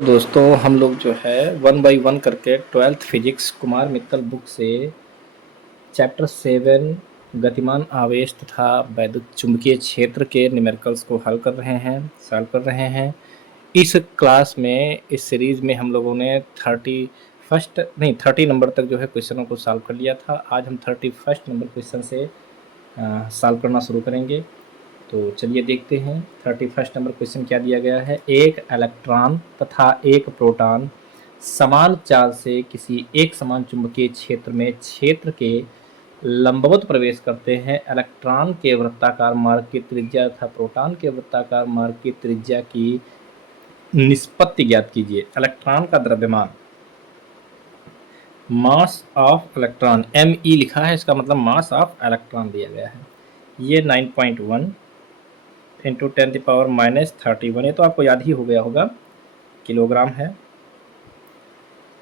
दोस्तों हम लोग जो है वन बाई वन करके 12th physics Kumar Mittal book से चैप्टर 7 गतिमान आवेश तथा वैद्युत चुंबकीय क्षेत्र के न्यूमेरिकल्स को हल कर रहे हैं, सॉल्व कर रहे हैं। इस क्लास में, इस सीरीज में हम लोगों ने 30 नंबर तक जो है क्वेश्चनों को सॉल्व कर लिया था। आज हम 31 नंबर क्वेश्चन से सॉल्व करना शुरू करेंगे। तो चलिए देखते हैं 31 नंबर क्वेश्चन क्या दिया गया है। एक इलेक्ट्रॉन तथा एक प्रोटॉन समान चाल से किसी एक समान चुंबकीय क्षेत्र में क्षेत्र के लंबवत प्रवेश करते हैं। इलेक्ट्रॉन के वृत्ताकार मार्ग की त्रिज्या तथा प्रोटॉन के वृत्ताकार मार्ग की त्रिज्या की निष्पत्ति ज्ञात कीजिए। इलेक्ट्रॉन का द्रव्यमान, मास ऑफ इलेक्ट्रॉन, ME लिखा है, इसका मतलब मास ऑफ इलेक्ट्रॉन दिया गया है। ये 9.1 इंटू 10⁻⁻31, ये तो आपको याद ही हो गया होगा, किलोग्राम है।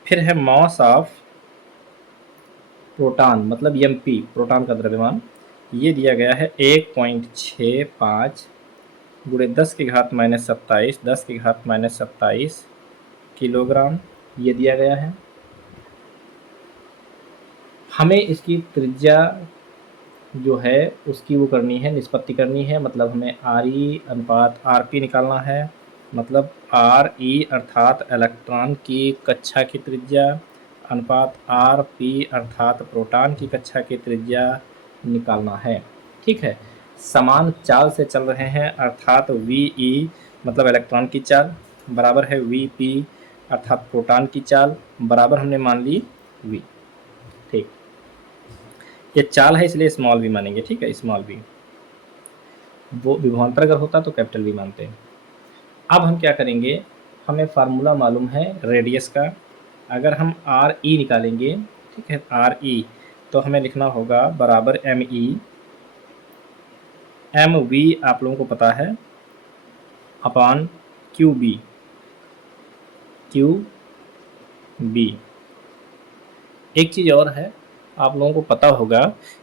फिर है मास ऑफ प्रोटॉन, मतलब MP, प्रोटॉन का द्रव्यमान, ये दिया गया है 1.65 गुणे 10⁻⁻27 10⁻⁻27 किलोग्राम, ये दिया गया है। हमें इसकी त्रिज्या जो है उसकी वो करनी है, निष्पत्ति करनी है, मतलब हमें RE अनुपात RP निकालना है। मतलब RE अर्थात इलेक्ट्रॉन की कक्षा की त्रिज्या अनुपात RP अर्थात प्रोटॉन की कक्षा की त्रिज्या निकालना है। ठीक है, समान चाल से चल रहे हैं अर्थात VE मतलब इलेक्ट्रॉन की चाल बराबर है VP अर्थात प्रोटॉन की चाल बराबर हमने मान ली V। ठीक, ये चाल है इसलिए स्मॉल v मानेंगे। ठीक है, स्मॉल v, वो विभवांतर अगर होता तो कैपिटल V मानते हैं। अब हम क्या करेंगे, हमें फार्मूला मालूम है रेडियस का। अगर हम RE निकालेंगे, ठीक है, RE तो हमें लिखना होगा बराबर ME, MV आप लोगों को पता है अपॉन QB, QB। एक चीज़ और है, आप लोगों को पता होगा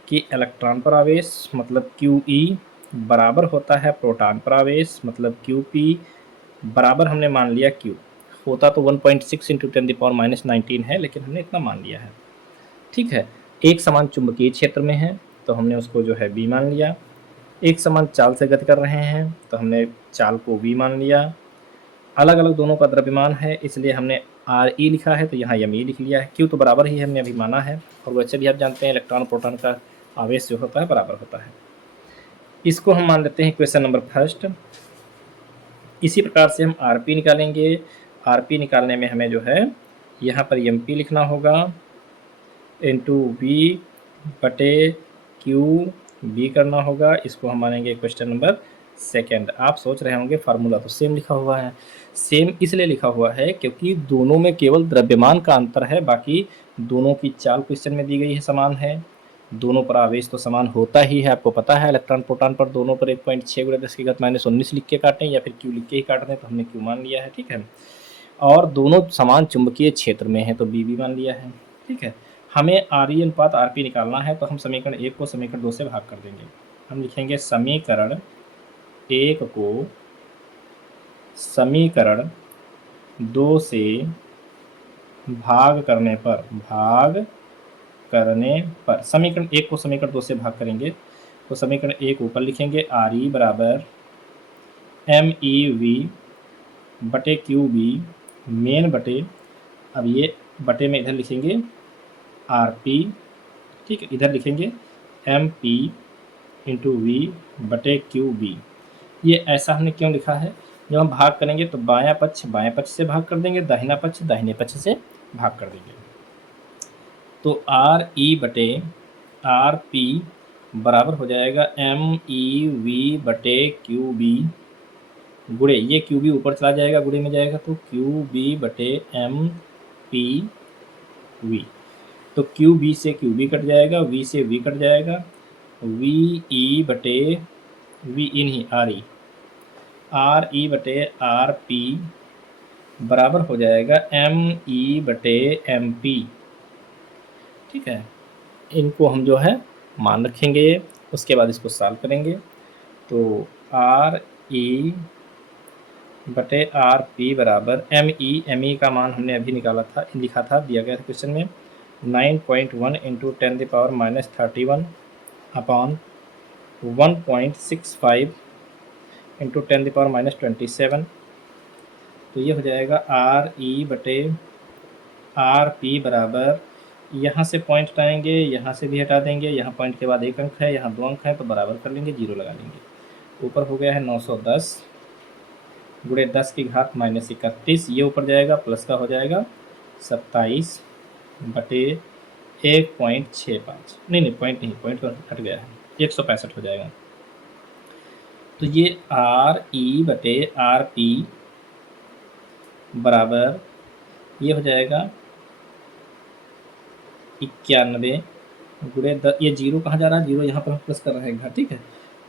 कि इलेक्ट्रॉन पर आवेश मतलब QE बराबर होता है प्रोटॉन पर आवेश मतलब QP बराबर हमने मान लिया Q। होता तो 1.6 इंटू 10⁻⁻19 है, लेकिन हमने इतना मान लिया है। ठीक है, एक समान चुंबकीय क्षेत्र में है तो हमने उसको जो है B मान लिया। एक समान चाल से गति कर रहे हैं तो हमने चाल को V मान लिया। अलग अलग दोनों का द्रव्यमान है इसलिए हमने RE लिखा है तो यहाँ ME लिख लिया है। Q तो बराबर ही हमने अभी माना है, और वैसे भी आप जानते हैं इलेक्ट्रॉन प्रोटॉन का आवेश जो होता है बराबर होता है। इसको हम मान लेते हैं क्वेश्चन नंबर फर्स्ट। इसी प्रकार से हम RP निकालेंगे। RP निकालने में हमें जो है यहाँ पर MP लिखना होगा इंटू V बटे QB करना होगा। इसको हम मानेंगे क्वेश्चन नंबर सेकेंड। आप सोच रहे होंगे फार्मूला तो सेम लिखा हुआ है। सेम इसलिए लिखा हुआ है क्योंकि दोनों में केवल द्रव्यमान का अंतर है, बाकी दोनों की चाल क्वेश्चन में दी गई है, समान है। दोनों पर आवेश तो समान होता ही है, आपको पता है। इलेक्ट्रॉन प्रोटॉन पर दोनों पर 1.6 गुणे 10⁻⁻19 लिख के काटें या फिर Q लिख के ही काट दें, तो हमने Q मान लिया है। ठीक है, और दोनों समान चुंबकीय क्षेत्र में है तो B भी मान लिया है। ठीक है, हमें RE अनुपात RP निकालना है तो हम समीकरण 1 को समीकरण 2 से भाग कर देंगे। हम लिखेंगे समीकरण 1 को समीकरण 2 से भाग करने पर समीकरण 1 को समीकरण 2 से भाग करेंगे तो समीकरण 1 ऊपर लिखेंगे RE बराबर MEV बटे QB मेन बटे, अब ये बटे में इधर लिखेंगे RP। ठीक है, इधर लिखेंगे MP इंटू V बटे QB। ये ऐसा हमने क्यों लिखा है, जब हम भाग करेंगे तो बायां पक्ष से भाग कर देंगे, दाहिना पक्ष दाहिने पक्ष से भाग कर देंगे। तो RE बटे RP बराबर हो जाएगा MEV बटे QB गुणे, ये QB ऊपर चला जाएगा, गुणे में जाएगा तो QB बटे MPV। तो QB से QB कट जाएगा, V से V कट जाएगा, VE बटे VE नहीं RE बटे RP बराबर हो जाएगा ME बटे MP। ठीक है, इनको हम जो है मान रखेंगे, उसके बाद इसको सॉल्व करेंगे। तो RE बटे आर पी बराबर एम ई का मान हमने अभी निकाला था, लिखा था, दिया गया था क्वेश्चन में 9.1 इंटू 10⁻31 अपॉन 1.65 इंटू 10⁻27। तो ये हो जाएगा आर ई बटे आर पी बराबर, यहाँ से पॉइंट हटाएंगे, यहाँ से भी हटा देंगे, यहाँ पॉइंट के बाद एक अंक है, यहाँ 2 अंक है, तो बराबर कर लेंगे, 0 लगा लेंगे। ऊपर हो गया है 910 गुणे 10 की घात -31, ये ऊपर जाएगा, प्लस का हो जाएगा 27 बटे 1.65, नहीं पॉइंट नहीं, पॉइंट तो हट गया है, 165 हो जाएगा। तो ये आर ई बटे आर पी बराबर ये हो जाएगा 91 गुणे 10, ये 0 कहाँ जा रहा है, 0 यहाँ पर हम प्लस कर रहे हैं घर, ठीक है,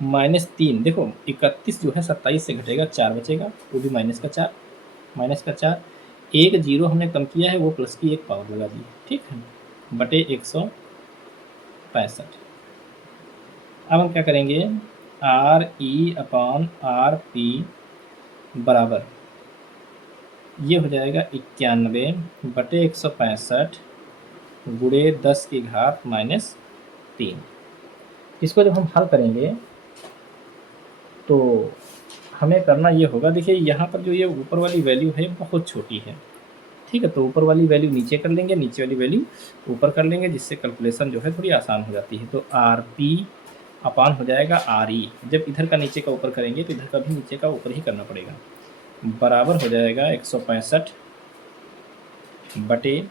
-3, देखो 31 जो है 27 से घटेगा, 4 बचेगा, वो भी -4, एक 0 हमने कम किया है, वो प्लस की एक पावर लगा दी, ठीक है, बटे 165। अब हम क्या करेंगे, R E upon R P बराबर ये हो जाएगा 91 बटे 165 गुणे 10 की घात -3। इसको जब हम हल करेंगे तो हमें करना ये होगा, देखिए यहाँ पर जो ये ऊपर वाली वैल्यू है बहुत छोटी है, ठीक है, तो ऊपर वाली वैल्यू नीचे कर लेंगे, नीचे वाली वैल्यू ऊपर कर लेंगे, जिससे कैलकुलेशन जो है थोड़ी आसान हो जाती है। तो आर पी अपान हो जाएगा आर ई, जब इधर का नीचे का ऊपर करेंगे तो इधर का भी नीचे का ऊपर ही करना पड़ेगा, बराबर हो जाएगा 165 बटे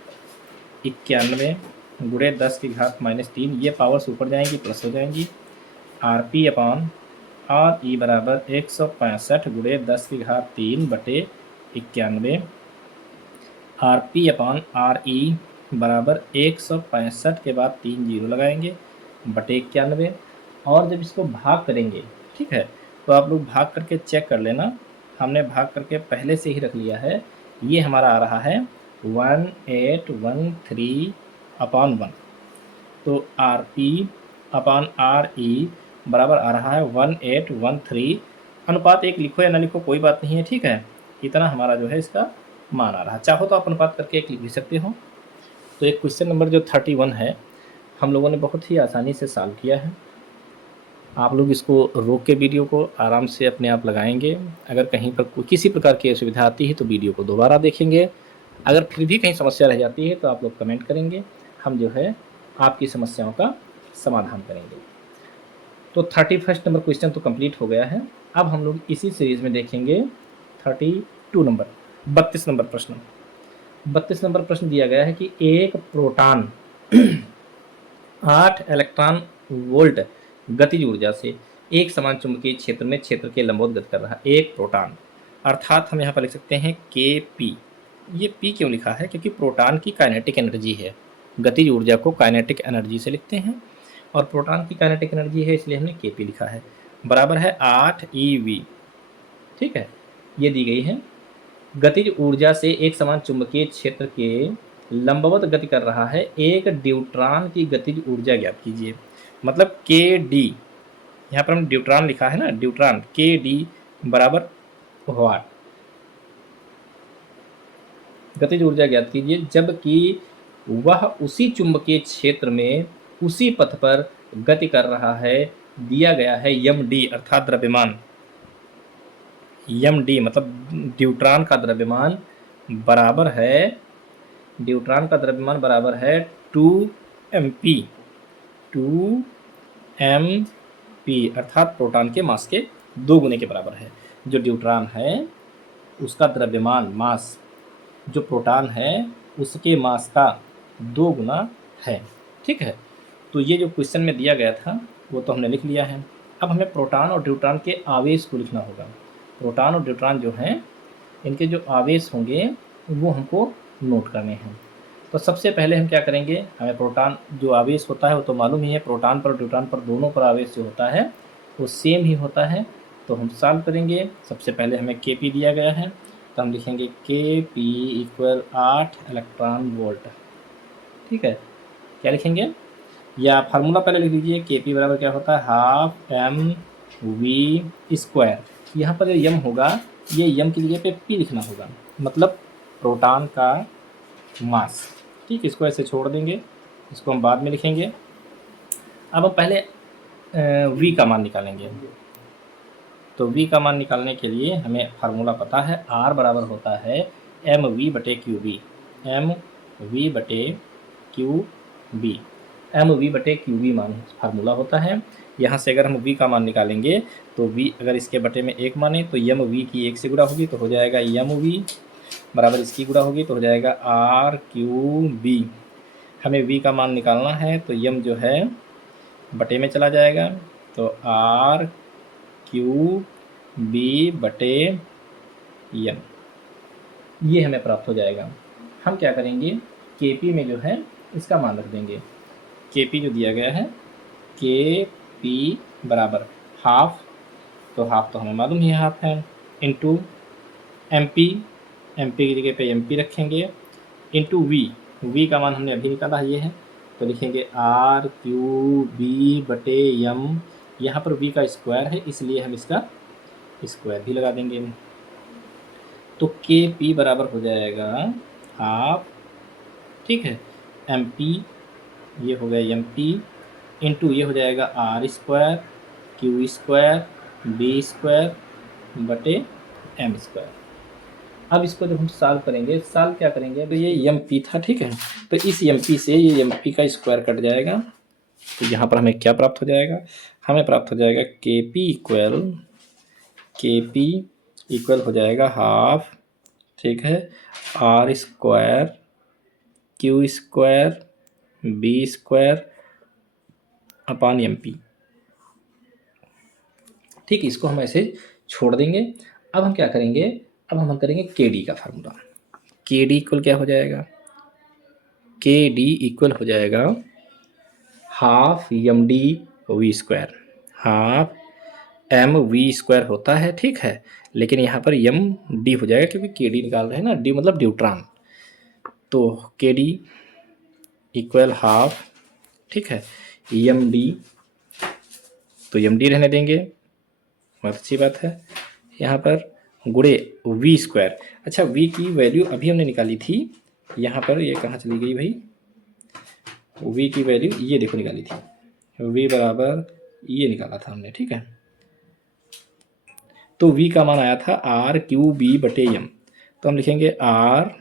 91 गुणे 10 की घात -3, ये पावर्स ऊपर जाएंगी, प्लस हो जाएंगी, R P upon R E बराबर 165 गुणे 10 की घात 3 बटे 91, R P upon R E बराबर 165 के बाद 3 जीरो लगाएंगे बटे 91, और जब इसको भाग करेंगे, ठीक है, तो आप लोग भाग करके चेक कर लेना, हमने भाग करके पहले से ही रख लिया है, ये हमारा आ रहा है 1813/1, तो R P upon R E बराबर आ रहा है 1813, अनुपात 1 लिखो या ना लिखो कोई बात नहीं है, ठीक है, इतना हमारा जो है इसका मान आ रहा है, चाहो तो आप अनुपात करके 1 लिख भी सकते हो। तो एक क्वेश्चन नंबर जो 31 है हम लोगों ने बहुत ही आसानी से सॉल्व किया है, आप लोग इसको रोक के वीडियो को आराम से अपने आप लगाएंगे, अगर कहीं पर किसी प्रकार की असुविधा आती है तो वीडियो को दोबारा देखेंगे, अगर फिर भी कहीं समस्या रह जाती है तो आप लोग कमेंट करेंगे, हम जो है आपकी समस्याओं का समाधान करेंगे। तो 31 नंबर क्वेश्चन तो कंप्लीट हो गया है। अब हम लोग इसी सीरीज में देखेंगे 32 नंबर 32 नंबर प्रश्न। 32 नंबर प्रश्न दिया गया है कि एक प्रोटॉन 8 इलेक्ट्रॉन वोल्ट गतिज ऊर्जा से एक समान चुंबकीय क्षेत्र में क्षेत्र के लंबवत गति कर रहा है एक प्रोटॉन, अर्थात हम यहाँ पर लिख सकते हैं के पी। ये पी क्यों लिखा है, क्योंकि प्रोटॉन की काइनेटिक एनर्जी है, गतिज ऊर्जा को काइनेटिक एनर्जी से लिखते हैं, और प्रोटॉन की काइनेटिक एनर्जी है, इसलिए हमने के पी लिखा है, बराबर है 8 EV, ठीक है, ये दी गई है। गतिज ऊर्जा से एक समान चुंबकीय क्षेत्र के लंबवत गति कर रहा है एक ड्यूट्रॉन की गतिज ऊर्जा ज्ञात कीजिए, मतलब के डी, यहाँ पर हम ड्यूट्रॉन लिखा है ना, ड्यूट्रॉन के डी बराबर वाट, गतिज ऊर्जा ज्ञात कीजिए जबकि वह उसी चुंबकीय क्षेत्र में उसी पथ पर गति कर रहा है, दिया गया है यम डी, अर्थात द्रव्यमान, यम डी मतलब ड्यूट्रॉन का द्रव्यमान बराबर है, ड्यूट्रॉन का द्रव्यमान बराबर है 2 MP, अर्थात प्रोटॉन के मास के 2 गुने के बराबर है। जो ड्यूट्रॉन है उसका द्रव्यमान मास जो प्रोटॉन है उसके मास का 2 गुना है, ठीक है। तो ये जो क्वेश्चन में दिया गया था वो तो हमने लिख लिया है। अब हमें प्रोटॉन और न्यूट्रॉन के आवेश को लिखना होगा। प्रोटॉन और न्यूट्रॉन जो हैं इनके जो आवेश होंगे वो हमको नोट करने हैं। तो सबसे पहले हम क्या करेंगे, हमें प्रोटॉन जो आवेश होता है वो तो मालूम ही है, प्रोटॉन पर न्यूट्रॉन पर दोनों पर आवेश जो होता है वो सेम ही होता है। तो हम सॉल्व करेंगे। सबसे पहले हमें के पी दिया गया है तो हम लिखेंगे के पी इक्वल 8 इलेक्ट्रॉन वोल्ट, ठीक है। क्या लिखेंगे, या फार्मूला पहले लिख लीजिए, के पी बराबर क्या होता है 12 mv²। यहाँ पर जो यम होगा ये यम की जगह पे पी लिखना होगा, मतलब प्रोटॉन का मास। ठीक, इसको ऐसे छोड़ देंगे, इसको हम बाद में लिखेंगे। अब हम पहले वी का मान निकालेंगे। तो वी का मान निकालने के लिए हमें फार्मूला पता है, आर बराबर होता है एम वी बटे क्यू बी। एम वी बटे क्यू बी, एम वी बटे क्यू बी मान फार्मूला होता है। यहाँ से अगर हम वी का मान निकालेंगे तो वी अगर इसके बटे में एक माने तो यम वी की एक से गुणा होगी तो हो जाएगा यम वी बराबर इसकी गुणा होगी तो हो जाएगा आर क्यू बी। हमें वी का मान निकालना है तो यम जो है बटे में चला जाएगा, तो आर क्यू बी बटे यम, ये हमें प्राप्त हो जाएगा। हम क्या करेंगे, के पी में जो है इसका मान रख देंगे। के पी जो दिया गया है, के पी बराबर हाफ, तो हाफ तो हमें मालूम ही हाफ है, into M P, M P की जगह पे एम पी रखेंगे, इंटू वी, वी का मान हमने अभी निकाला है ये है, तो लिखेंगे आर क्यू बी बटे यम। यहाँ पर वी का स्क्वायर है इसलिए हम इसका स्क्वायर भी लगा देंगे। तो के पी बराबर हो जाएगा हाफ, ठीक है, एम पी, ये हो गया एम पी, इंटू ये हो जाएगा R square Q square B square बटे एम स्क्वायर। अब इसको जब हम सॉल्व करेंगे, सॉल्व क्या करेंगे, तो ये एम पी था, ठीक है, तो इस एम पी से ये एम पी का स्क्वायर कट जाएगा, तो यहाँ पर हमें क्या प्राप्त हो जाएगा, हमें प्राप्त हो जाएगा के पी इक्वल हो जाएगा हाफ, ठीक है, R square Q square B square upon M P. ठीक, इसको हम ऐसे छोड़ देंगे। अब हम क्या करेंगे, अब हम करेंगे के डी का फार्मूला। के डी इक्वल क्या हो जाएगा, के डी इक्वल हो जाएगा half M D V square, half M V square होता है, ठीक है, लेकिन यहाँ पर एम डी हो जाएगा क्योंकि के डी निकाल रहे हैं ना, डी मतलब ड्यूट्रॉन, तो के डी इक्वल हाफ, ठीक है, एम डी, तो एम डी रहने देंगे, बहुत अच्छी बात है, यहाँ पर गुणे वी स्क्वायर। अच्छा, वी की वैल्यू अभी हमने निकाली थी, यहाँ पर ये कहाँ चली गई भाई, वी की वैल्यू ये देखो निकाली थी, वी बराबर ये निकाला था हमने, ठीक है, तो वी का मान आया था आर क्यू बी बटे एम, तो हम लिखेंगे आर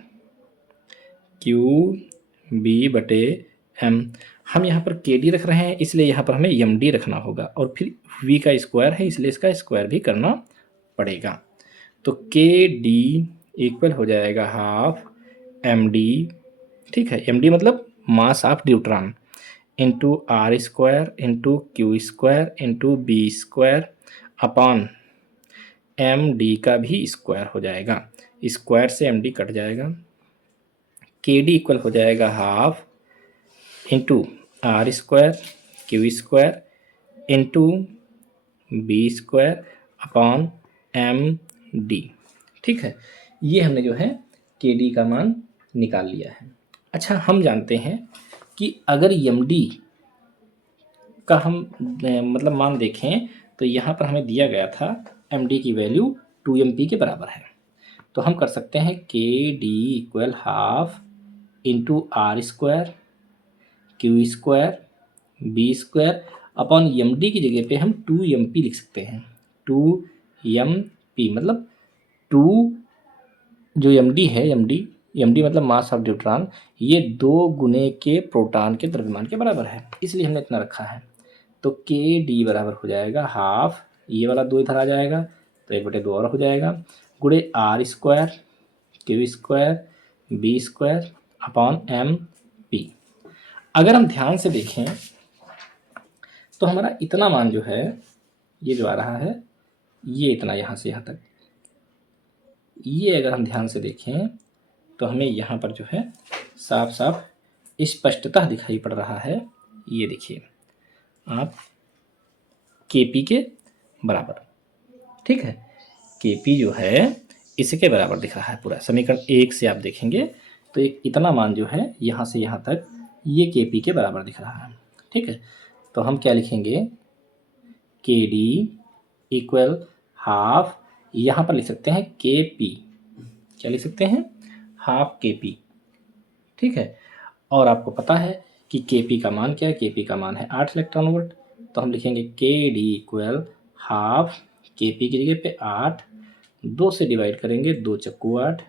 क्यू बी बटे एम। हम यहाँ पर के डी रख रहे हैं इसलिए यहाँ पर हमें एम डी रखना होगा, और फिर वी का स्क्वायर है इसलिए इसका स्क्वायर भी करना पड़ेगा। तो के डी इक्वल हो जाएगा हाफ एम डी, ठीक है, एम डी मतलब mass of deuteron, into R square into Q square into B square upon M D का भी स्क्वायर हो जाएगा, स्क्वायर से एम डी कट जाएगा। के डी इक्वल हो जाएगा half into R square Q square into B square upon M D, ठीक है, ये हमने जो है के डी का मान निकाल लिया है। अच्छा, हम जानते हैं कि अगर एम डी का हम मतलब मान देखें तो यहाँ पर हमें दिया गया था एम डी की वैल्यू 2mp के बराबर है, तो हम कर सकते हैं के D equal half into R square Q square B square upon M D की जगह पे हम 2mp लिख सकते हैं, 2mp मतलब 2 जो एम डी है, एम डी मतलब मास ऑफ ड्यूट्रॉन, ये 2 गुने के प्रोटॉन के द्रव्यमान के बराबर है, इसलिए हमने इतना रखा है। तो के डी बराबर हो जाएगा हाफ, ये वाला 2 इधर आ जाएगा तो 1/2 और हो जाएगा, गुणे R square Q square B square upon M P. अगर हम ध्यान से देखें तो हमारा इतना मान जो है, ये जो आ रहा है, ये इतना यहाँ से यहाँ तक, ये अगर हम ध्यान से देखें तो हमें यहाँ पर जो है साफ साफ स्पष्टतः दिखाई पड़ रहा है। ये देखिए आप, के पी के बराबर, ठीक है, के पी जो है इसके बराबर दिख रहा है पूरा। समीकरण 1 से आप देखेंगे तो एक इतना मान जो है यहाँ से यहाँ तक, ये के पी के बराबर दिख रहा है, ठीक है, तो हम क्या लिखेंगे, के डी इक्वल हाफ यहाँ पर लिख सकते हैं के पी, क्या लिख सकते हैं, हाफ के पी, ठीक है। और आपको पता है कि के पी का मान क्या है, के पी का मान है 8 इलेक्ट्रॉन वोल्ट, तो हम लिखेंगे के डी इक्वल हाफ के पी की जगह पे 8, 2 से डिवाइड करेंगे, 2 चक्कू 8,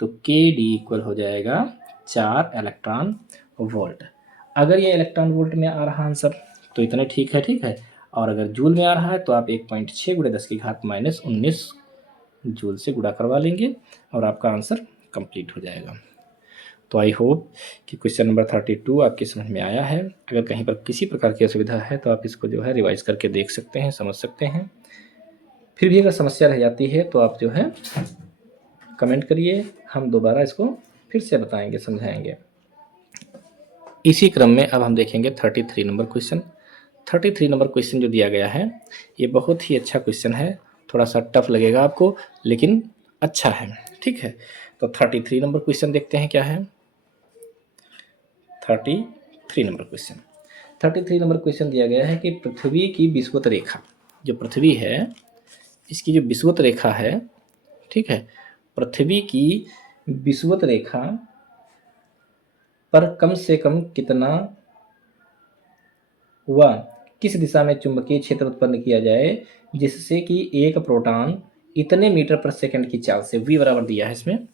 तो के डी इक्वल हो जाएगा 4 इलेक्ट्रॉन वोल्ट। अगर ये इलेक्ट्रॉन वोल्ट में आ रहा आंसर तो इतने ठीक है, ठीक है। और अगर जूल में आ रहा है तो आप 1.6 × 10⁻⁻19 जूल से गुणा करवा लेंगे और आपका आंसर कंप्लीट हो जाएगा। तो आई होप कि क्वेश्चन नंबर 32 आपकी समझ में आया है। अगर कहीं पर किसी प्रकार की असुविधा है तो आप इसको जो है रिवाइज करके देख सकते हैं, समझ सकते हैं। फिर भी अगर समस्या रह जाती है तो आप जो है कमेंट करिए, हम दोबारा इसको फिर से बताएंगे, समझाएंगे। इसी क्रम में अब हम देखेंगे 33 नंबर क्वेश्चन। 33 नंबर क्वेश्चन जो दिया गया है ये बहुत ही अच्छा क्वेश्चन है, थोड़ा सा टफ लगेगा आपको लेकिन अच्छा है, ठीक है। तो 33 नंबर क्वेश्चन देखते हैं क्या है। 33 नंबर क्वेश्चन, 33 नंबर क्वेश्चन दिया गया है कि पृथ्वी की विषुवत रेखा, जो पृथ्वी है इसकी जो विषुवत रेखा है, ठीक है, पृथ्वी की विषुवत रेखा पर कम से कम कितना व किस दिशा में चुंबकीय क्षेत्र उत्पन्न किया जाए जिससे कि एक प्रोटॉन इतने मीटर पर सेकंड की चाल से, v बराबर दिया है इसमें,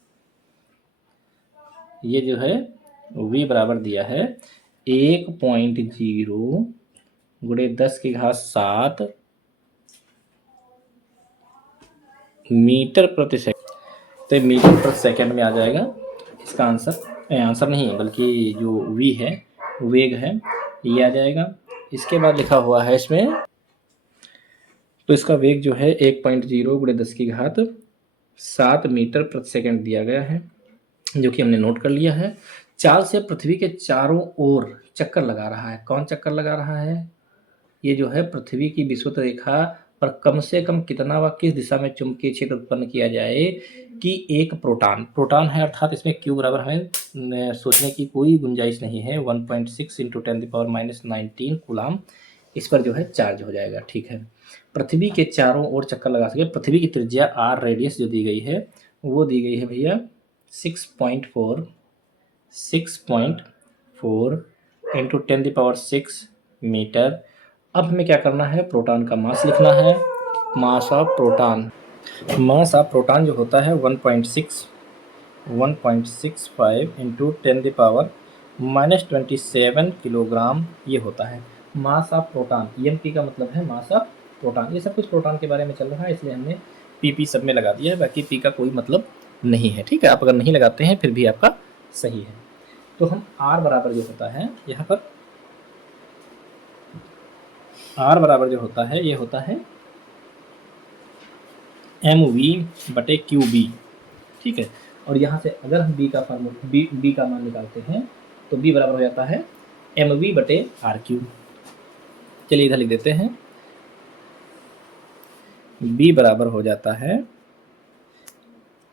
ये जो है v बराबर दिया है 1.0 × 10⁻7 मीटर प्रति सेकंड। तो मीटर प्रति सेकंड में आ जाएगा इसका आंसर, आंसर नहीं बल्कि जो v है, वेग है, ये आ जाएगा। इसके बाद लिखा हुआ है इसमें, तो इसका वेग जो है 1.0 × 10⁻7 मीटर प्रति सेकंड दिया गया है, जो कि हमने नोट कर लिया है। चाल से पृथ्वी के चारों ओर चक्कर लगा रहा है। कौन चक्कर लगा रहा है? ये जो है पृथ्वी की विषुवत रेखा पर कम से कम कितना व किस दिशा में चुंबकीय क्षेत्र उत्पन्न किया जाए कि एक प्रोटॉन है, अर्थात इसमें Q बराबर हमें सोचने की कोई गुंजाइश नहीं है, 1.6 × 10⁻⁻19 कूलाम इस पर जो है चार्ज हो जाएगा, ठीक है। पृथ्वी के चारों ओर चक्कर लगा सके। पृथ्वी की त्रिज्या r रेडियस जो दी गई है वो दी गई है भैया 6.4 × 10⁻6 मीटर। अब हमें क्या करना है, प्रोटॉन का मास लिखना है, mass of proton. Mass of proton जो होता है 1.65 × 10⁻⁻27 किलोग्राम ये होता है मास ऑफ प्रोटॉन। EMP का मतलब है मास ऑफ प्रोटॉन। ये सब कुछ प्रोटॉन के बारे में चल रहा है इसलिए हमने PP सब में लगा दिया है, बाकी P का कोई मतलब नहीं है, ठीक है। आप अगर नहीं लगाते हैं फिर भी आपका सही है। तो हम R बराबर जो होता है यहाँ पर, R बराबर जो होता है ये होता है mv/qb, ठीक है। और यहाँ से अगर हम B का मान निकालते हैं तो B बराबर हो जाता है mv/r3। चलिए इधर लिख देते हैं, B बराबर हो जाता है,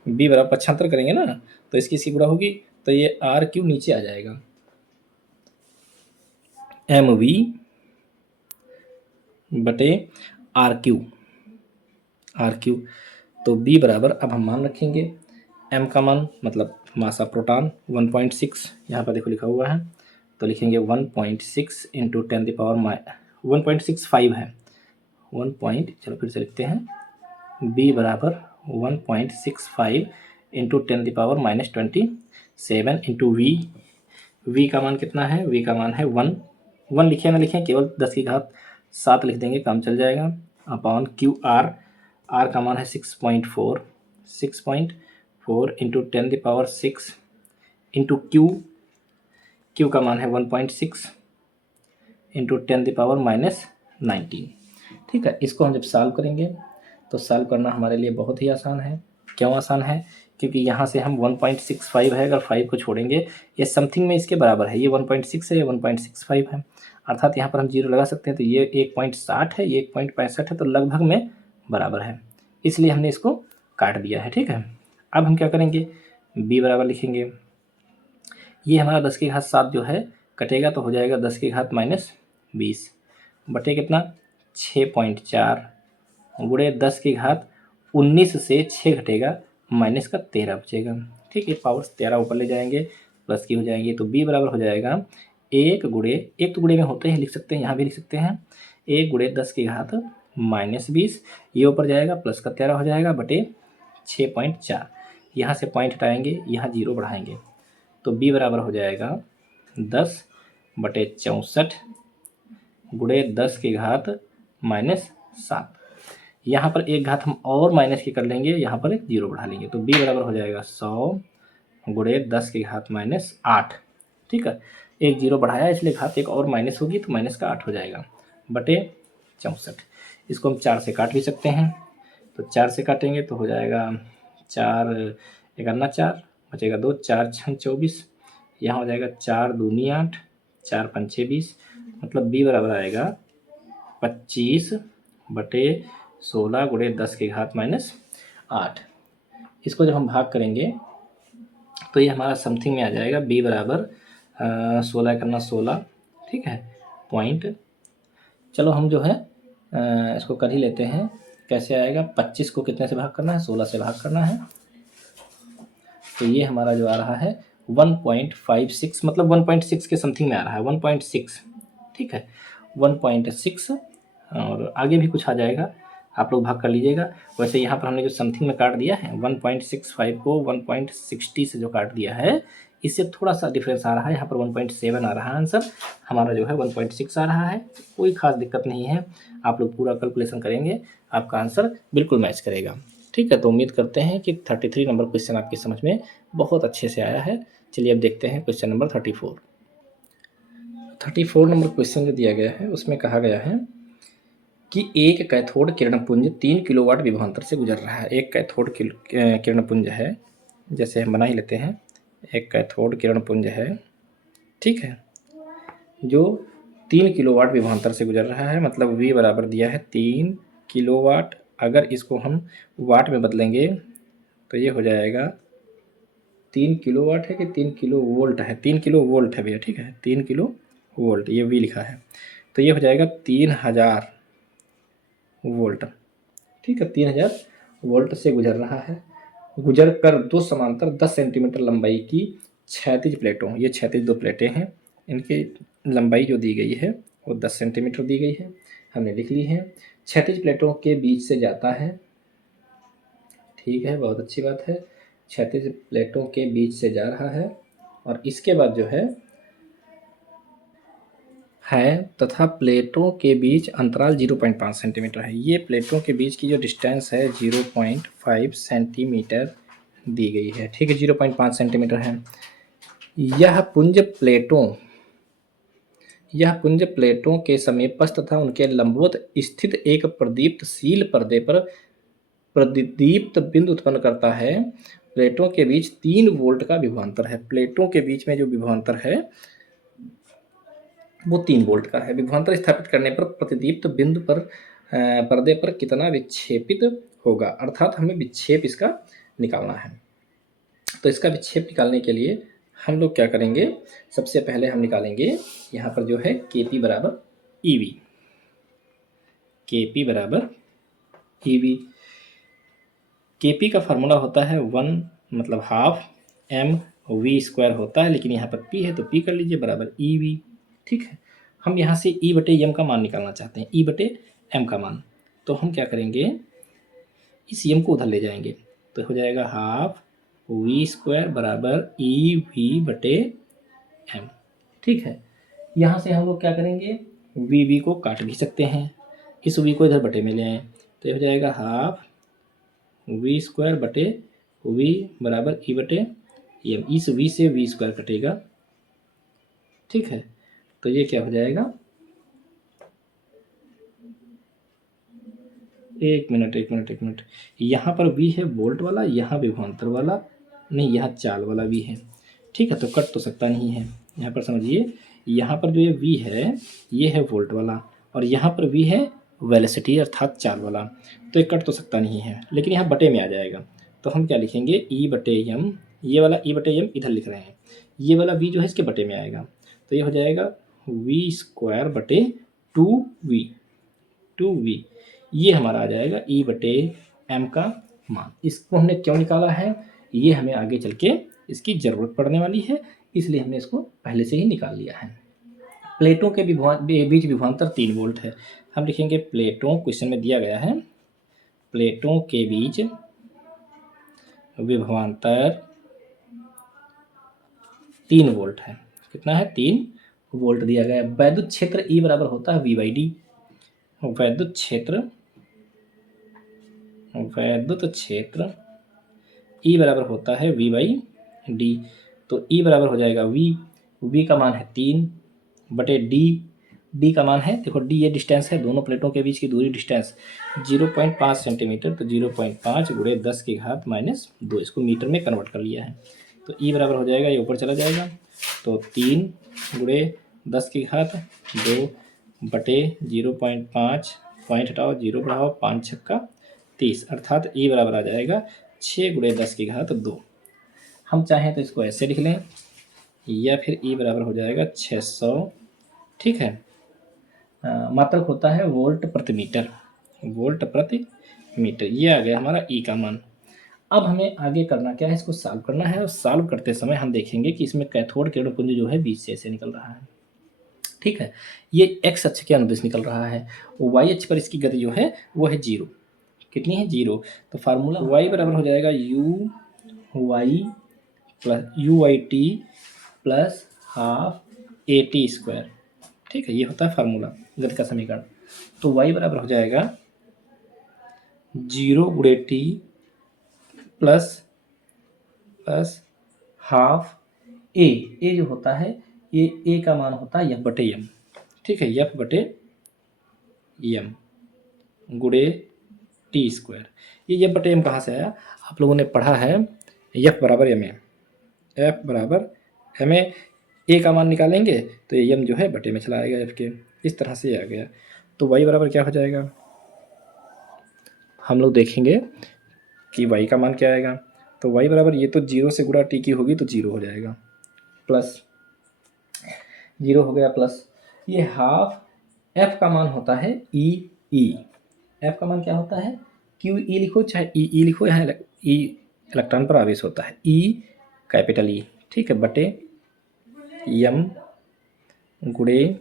B बराबर पक्षांतर करेंगे ना तो इसकी गुणा होगी तो ये r3 नीचे आ जाएगा, mv/r3। तो B बराबर, अब हम मान रखेंगे, M का मान मतलब मास ऑफ प्रोटॉन 1.6, यहाँ पर देखो लिखा हुआ है तो लिखेंगे 1.6 × 1.65 है, चलो फिर से लिखते हैं, B बराबर 1.65 × 10⁻⁻27 इंटू V का मान कितना है, V का मान है 1 लिखे ना लिखें, केवल 10⁻7 लिख देंगे, काम चल जाएगा, अपॉन QR, R का मान है 6.4 × 10⁻6 इंटू Q का मान है 1.6 × 10⁻⁻19, ठीक है। इसको हम जब सॉल्व करेंगे तो सॉल्व करना हमारे लिए बहुत ही आसान है। क्यों आसान है? क्योंकि यहाँ से हम 1.65 है, अगर 5 को छोड़ेंगे ये समथिंग में इसके बराबर है, ये 1.6 है, ये 1.65 है, अर्थात यहाँ पर हम 0 लगा सकते हैं, तो ये 1.60 है, ये 1.65 है, तो लगभग में बराबर है, इसलिए हमने इसको काट दिया है, ठीक है। अब हम क्या करेंगे, B बराबर लिखेंगे, ये हमारा 10⁻7 जो है कटेगा तो हो जाएगा 10⁻−20 बटे कितना 6.4 × 10⁻⁻ 19 से 6 घटेगा, माइनस का 13 बचेगा। ठीक है, पावर 13 ऊपर ले जाएंगे, प्लस की हो जाएंगे, तो b बराबर हो जाएगा 1 गुणे, एक तो गुणे में होते हैं, लिख सकते हैं, यहाँ भी लिख सकते हैं 1 गुणे 10 की घात -20, ये ऊपर जाएगा, प्लस का 13 हो जाएगा बटे 6.4। यहाँ से पॉइंट हटाएंगे, यहाँ 0 बढ़ाएंगे, तो b बराबर हो जाएगा 10 बटे 64 गुणे 10 की घात -7। यहाँ पर एक घात हम और माइनस की कर लेंगे, यहाँ पर 0 बढ़ा लेंगे, तो b बराबर हो जाएगा 100 गुणे 10 की घात -8। ठीक है, एक 0 बढ़ाया इसलिए घात एक और माइनस होगी, तो माइनस का 8 हो जाएगा बटे 64। इसको हम 4 से काट भी सकते हैं, तो 4 से काटेंगे तो हो जाएगा 4 1 4, बचेगा 2, 4 6 24, यहाँ हो जाएगा 4 दूनी 8, 4 5 20, मतलब b बराबर आएगा 25 बटे 16 गुणे 10 की घात -8। इसको जब हम भाग करेंगे तो ये हमारा समथिंग में आ जाएगा b बराबर 16 16। ठीक है, पॉइंट, चलो हम जो है इसको कर ही लेते हैं। कैसे आएगा, 25 को कितने से भाग करना है, 16 से भाग करना है, तो ये हमारा जो आ रहा है 1.56, मतलब 1.6 के समथिंग में आ रहा है, 1.6। ठीक है, 1.6, और आगे भी कुछ आ जाएगा, आप लोग भाग कर लीजिएगा। वैसे यहाँ पर हमने जो समथिंग में काट दिया है 1.65 को 1.60 से जो काट दिया है, इससे थोड़ा सा डिफरेंस आ रहा है, यहाँ पर 1.7 आ रहा है आंसर, हमारा जो है 1.6 आ रहा है। कोई खास दिक्कत नहीं है, आप लोग पूरा कैलकुलेशन करेंगे, आपका आंसर बिल्कुल मैच करेगा। ठीक है, तो उम्मीद करते हैं कि 33 नंबर क्वेश्चन आपकी समझ में बहुत अच्छे से आया है। चलिए अब देखते हैं क्वेश्चन नंबर 34। 34 नंबर क्वेश्चन जो दिया गया है उसमें कहा गया है कि एक कैथोड किरणपुंज 3 किलोवाट विभवांतर से गुजर रहा है। एक कैथोड किरणपुंज है, जैसे हम बना ही लेते हैं, एक कैथोड किरणपुंज है, ठीक है, जो 3 किलोवाट विभवांतर से गुजर रहा है, मतलब V बराबर दिया है 3 किलोवाट। अगर इसको हम वाट में बदलेंगे तो ये हो जाएगा 3 किलोवाट है कि 3 किलो वोल्ट है, 3 किलो वोल्ट है भैया। ठीक है, 3 किलो वोल्ट, ये V लिखा है, तो ये हो जाएगा 3000 वोल्ट। ठीक है, 3000 वोल्ट से गुजर रहा है, गुजर कर दो समांतर 10 सेंटीमीटर लंबाई की क्षैतिज प्लेटों, ये क्षैतिज 2 प्लेटें हैं, इनकी लंबाई जो दी गई है वो 10 सेंटीमीटर दी गई है, हमने लिख ली है। क्षैतिज प्लेटों के बीच से जाता है, ठीक है, बहुत अच्छी बात है, क्षैतिज प्लेटों के बीच से जा रहा है, और इसके बाद जो है तथा प्लेटों के बीच अंतराल 0.5 सेंटीमीटर है। ये प्लेटों के बीच की जो डिस्टेंस है 0.5 सेंटीमीटर दी गई है। ठीक है, 0.5 सेंटीमीटर है। यह पुंज प्लेटों के समीपस्थ तथा उनके लंबवत स्थित एक प्रदीप्तशील पर्दे पर प्रदीप्त बिंदु उत्पन्न करता है। प्लेटों के बीच 3 वोल्ट का विभवांतर है। प्लेटों के बीच में जो विभवांतर है वो 3 वोल्ट का है। विभवांतर स्थापित करने पर प्रतिदीप्त बिंदु पर पर्दे पर कितना विक्षेपित होगा, अर्थात हमें विक्षेप इसका निकालना है। तो इसका विक्षेप निकालने के लिए हम लोग क्या करेंगे, सबसे पहले हम निकालेंगे यहाँ पर जो है Kp बराबर EV, Kp बराबर EV। Kp का फार्मूला होता है 1 मतलब हाफ mv² होता है, लेकिन यहाँ पर P है तो P कर लीजिए, बराबर EV। ठीक है, हम यहाँ से E बटे M का मान निकालना चाहते हैं, E बटे M का मान, तो हम क्या करेंगे, इस M को उधर ले जाएंगे, तो हो जाएगा हाफ v² बराबर EV बटे M। ठीक है, यहाँ से हम लोग क्या करेंगे, V को काट भी सकते हैं, इस V को इधर बटे में ले आए, तो हो जाएगा हाफ v² बटे V बराबर E बटे M। इस V से v² कटेगा, ठीक है, तो ये क्या हो जाएगा, एक मिनट, यहाँ पर V है वोल्ट वाला, यहाँ विभवांतर वाला नहीं, यहाँ चाल वाला V है। ठीक है, तो कट तो सकता नहीं है। यहाँ पर समझिए, यहाँ पर जो ये V है ये है वोल्ट वाला, और यहाँ पर V है वेलोसिटी अर्थात चाल वाला, तो ये कट तो सकता नहीं है, लेकिन यहाँ बटे में आ जाएगा। तो हम क्या लिखेंगे, E बटे M, ये वाला E बटे M इधर लिख रहे हैं, ये वाला V जो है इसके बटे में आएगा, तो ये हो जाएगा v² बटे 2V, ये हमारा आ जाएगा E बटे M का मान। इसको हमने क्यों निकाला है, ये हमें आगे चल के इसकी ज़रूरत पड़ने वाली है, इसलिए हमने इसको पहले से ही निकाल लिया है। प्लेटों के बीच विभवांतर 3 वोल्ट है। हम लिखेंगे प्लेटों, क्वेश्चन में दिया गया है प्लेटों के बीच विभवांतर 3 वोल्ट है। कितना है, 3 वोल्ट दिया गया है। वैद्युत क्षेत्र E बराबर होता है V/D। वैद्युत क्षेत्र E बराबर होता है V/D। तो E बराबर हो जाएगा V का मान है 3/D। D का मान है, देखो D ये डिस्टेंस है, दोनों प्लेटों के बीच की दूरी डिस्टेंस 0.5 सेंटीमीटर, तो 0.5 × 10⁻², इसको मीटर में कन्वर्ट कर लिया है। तो E बराबर हो जाएगा, ये ऊपर चला जाएगा, तो 3 × 10⁻², 0.5, पॉइंट हटाओ, 0 बढ़ाओ, 5 छक्का 30, अर्थात E बराबर आ जाएगा 6 × 10⁻²। हम चाहें तो इसको ऐसे लिख लें, या फिर E बराबर हो जाएगा 600, ठीक है। मात्रक होता है वोल्ट प्रति मीटर, ये आ गया हमारा E का मान। अब हमें आगे करना क्या है, इसको सॉल्व करना है, और सॉल्व करते समय हम देखेंगे कि इसमें कैथोड किरण पुंज जो है बीच से ऐसे निकल रहा है, ठीक है। ये एक्स अक्ष के अनुदिश निकल रहा है, वाई अक्ष पर इसकी गति जो है वो है 0। कितनी है, 0। तो फार्मूला y बराबर हो जाएगा UYT प्लस हाफ AT², ठीक है। ये होता है फार्मूला, गति का समीकरण। तो y बराबर हो जाएगा 0 × t प्लस हाफ a जो होता है, ये a का मान होता है F/m, ठीक है, F/m गुणे T²। ये F/m कहाँ से आया, आप लोगों ने पढ़ा है F बराबर ma, a का मान निकालेंगे तो ये m जो है बटे में चला आएगा F के, इस तरह से आ गया। तो y बराबर क्या हो जाएगा, हम लोग देखेंगे कि y का मान क्या आएगा। तो y बराबर, ये तो 0 से गुणा t की होगी तो 0 हो जाएगा, प्लस 0 हो गया, प्लस ये हाफ f का मान होता है E। f का मान क्या होता है, QE लिखो चाहे EE लिखो, यहाँ E इलेक्ट्रॉन पर आवेश होता है, E कैपिटल E, ठीक है, बटे m गुणे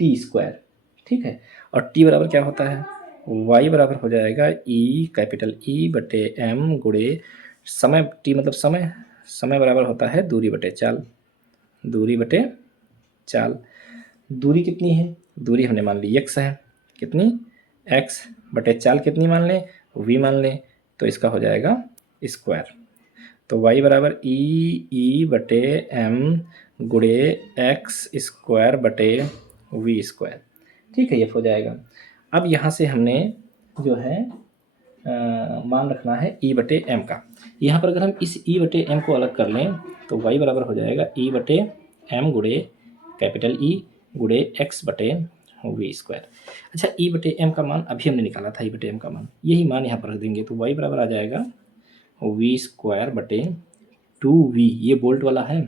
T², ठीक है। और T बराबर क्या होता है, y बराबर हो जाएगा E कैपिटल E बटे m गुणे समय, T मतलब समय बराबर होता है दूरी बटे चाल। दूरी कितनी है, दूरी हमने मान ली x है, कितनी, x बटे चाल कितनी मान लें, v मान लें, तो इसका हो जाएगा स्क्वायर। तो y बराबर E बटे m गुणे x² बटे v², ठीक है, ये हो जाएगा। अब यहाँ से हमने जो है मान रखना है E/m का। यहाँ पर अगर हम इस E/m को अलग कर लें तो y बराबर हो जाएगा E/m गुणे कैपिटल E गुणे x/v²। अच्छा, E/m का मान अभी हमने निकाला था, E/m का मान, यही मान यहाँ पर रख देंगे, तो y बराबर आ जाएगा v²/2v, ये वोल्ट वाला है,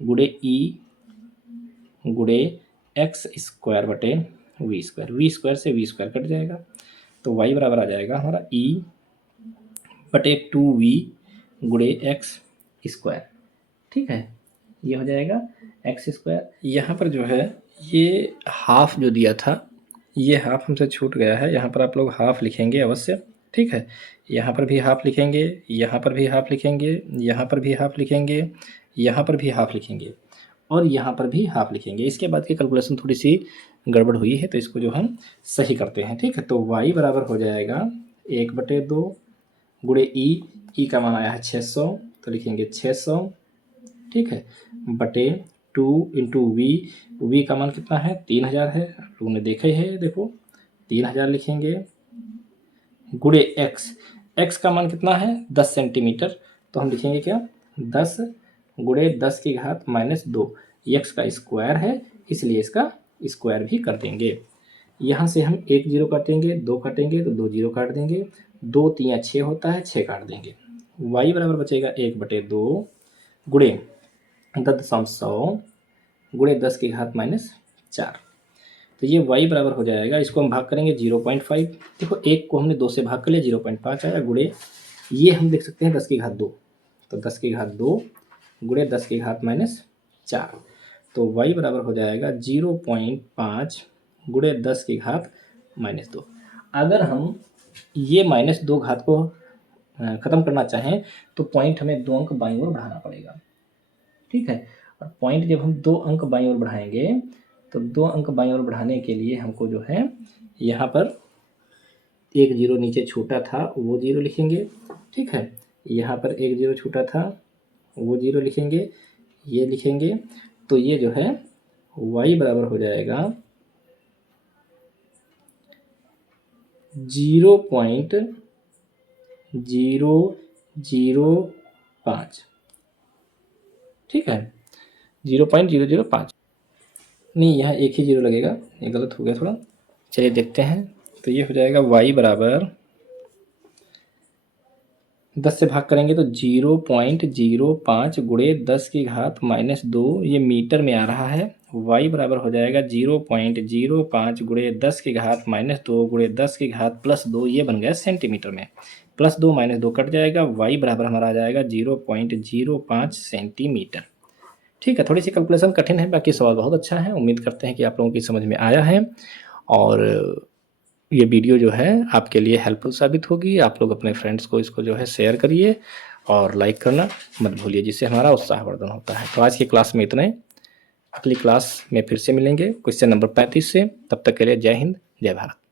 गुणे E गुणे x² बटे v², से v² कट जाएगा, तो y बराबर आ जाएगा हमारा E/2v गुणे x², ठीक है, ये हो जाएगा x²। यहाँ पर जो है ये हाफ जो दिया था, ये हाफ हमसे छूट गया है, यहाँ पर आप लोग हाफ लिखेंगे अवश्य, ठीक है। यहाँ पर भी हाफ लिखेंगे, यहाँ पर भी हाफ लिखेंगे, यहाँ पर भी हाफ लिखेंगे, यहाँ पर भी हाफ लिखेंगे, और यहाँ पर भी हाफ लिखेंगे। इसके बाद की कैलकुलेशन थोड़ी सी गड़बड़ हुई है, तो इसको जो हम सही करते हैं, ठीक है। तो y बराबर हो जाएगा 1/2 गुणे E का मान आया है 600, तो लिखेंगे 600, ठीक है, बटे 2 × v का मान कितना है, 3000 है, आप लोगों ने देखा ही है, देखो 3000 लिखेंगे, गुणे x का मान कितना है 10 सेंटीमीटर, तो हम लिखेंगे क्या, 10 गुणे 10⁻², x का स्क्वायर है, इसलिए इसका स्क्वायर भी कर देंगे। यहाँ से हम 1 0 काटेंगे, 2 काटेंगे तो 2 0 काट देंगे, 2 3 6 होता है, 6 काट देंगे, y बराबर बचेगा 1/2 गुणे 10 गुणे 10⁻⁴, तो ये y बराबर हो जाएगा, इसको हम भाग करेंगे 0.5। देखो 1 को हमने 2 से भाग कर लिया, 0.5 आया, गुणे ये हम लिख सकते हैं 10 की घात 2, तो 10 की घात 2 गुणे 10 की घात -4, तो y बराबर हो जाएगा 0.5 गुणे 10 की घात -2। अगर हम ये -2 घात को ख़त्म करना चाहें तो पॉइंट हमें 2 अंक बाईं ओर बढ़ाना पड़ेगा, ठीक है। और पॉइंट जब हम 2 अंक बाईं ओर बढ़ाएंगे तो 2 अंक बाईं ओर बढ़ाने के लिए हमको जो है यहाँ पर एक जीरो नीचे छूटा था वो जीरो लिखेंगे, ठीक है। यहाँ पर एक जीरो छूटा था वो जीरो लिखेंगे, ये लिखेंगे, तो ये जो है y बराबर हो जाएगा 0.005, ठीक है, 0.005। नहीं, यहाँ एक ही जीरो लगेगा, ये गलत हो गया थोड़ा। चलिए देखते हैं, तो ये हो जाएगा y बराबर 10 से भाग करेंगे तो 0.05 गुणे 10 की घात -2, ये मीटर में आ रहा है। y बराबर हो जाएगा 0.05 गुणे 10 की घात -2 गुणे 10 की घात +2, ये बन गया सेंटीमीटर में। +2 -2 कट जाएगा, y बराबर हमारा आ जाएगा 0.05 सेंटीमीटर। ठीक है, थोड़ी सी कैलकुलेशन कठिन है, बाकी सवाल बहुत अच्छा है। उम्मीद करते हैं कि आप लोगों की समझ में आया है और ये वीडियो जो है आपके लिए हेल्पफुल साबित होगी। आप लोग अपने फ्रेंड्स को इसको जो है शेयर करिए और लाइक करना मत भूलिए, जिससे हमारा उत्साहवर्धन होता है। तो आज की क्लास में इतना ही, अगली क्लास में फिर से मिलेंगे क्वेश्चन नंबर 35 से। तब तक के लिए जय हिंद, जय भारत।